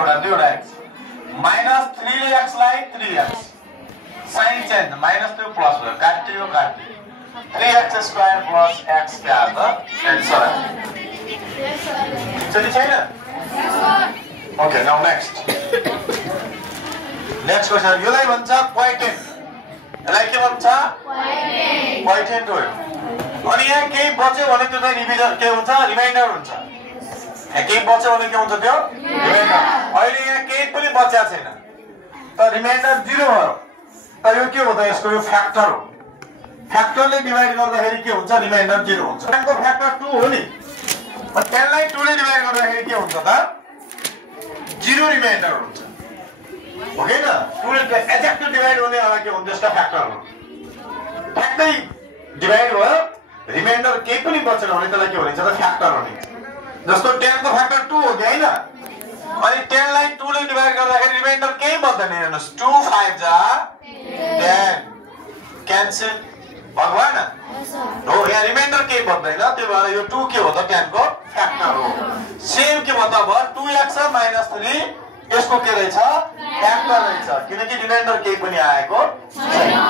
एउटा दुईवटा x minus 3x लाई 3x साइन चेन्ज माइनस त्यो प्लस भयो काट्यो 3x स्क्वायर प्लस x क्या त एन्सर चलि छैन ओके नाउ नेक्स्ट क्वेशन योलाई भन्छ क्वाइटेन्ट यसलाई के भन्छ क्वाइटेन्ट हो अनि यहाँ केही बच्यो भने त्यो चाहिँ रिभिजन के हुन्छ रिमाइन्डर हुन्छ केही बच्यो भने के हुन्छ त्यो रिमाइन्डर अहिले यहाँ केही पनि बच्चा छैन त रिमाइन्डर 0 भयो त यो के हो त यसको यो फ्याक्टर हो फ्याक्टरले डिवाइड गर्दाखेरि के हुन्छ रिमाइन्डर 0 हुन्छ 10 को फ्याक्टर 2 हो नि 10 लाई 2 ले डिवाइड गर्दाखेरि के हुन्छ त 0 रिमाइन्डर हुन्छ ओके न 2 ले एक्ज्याक्ट डिवाइड हुने वाला के हुन्छ यसका फ्याक्टर हो फ्याक्टै डिवाइड भयो रिमाइन्डर केही पनि बचेन भने त्यसलाई के भनिन्छ त फ्याक्टर भनिन्छ जस्तो 10 को फ्याक्टर 2 हो हैन अनि 10 लाई 2 ले डिवाइड गर्दाखेरि रिमाइन्डर केही बच्दैन हेर्नुस् 2 5 जा 10 क्यान्सल भगवान हो यहाँ रिमाइन्डर केही बच्दैन त्यो भएर यो 2 के हो त 10 को फ्याक्टर हो सेम के मतलब भयो 2x माइनस 3 यसको के रहेछ फ्याक्टर रहेछ किनकि रिमाइन्डर केही पनि आएको छैन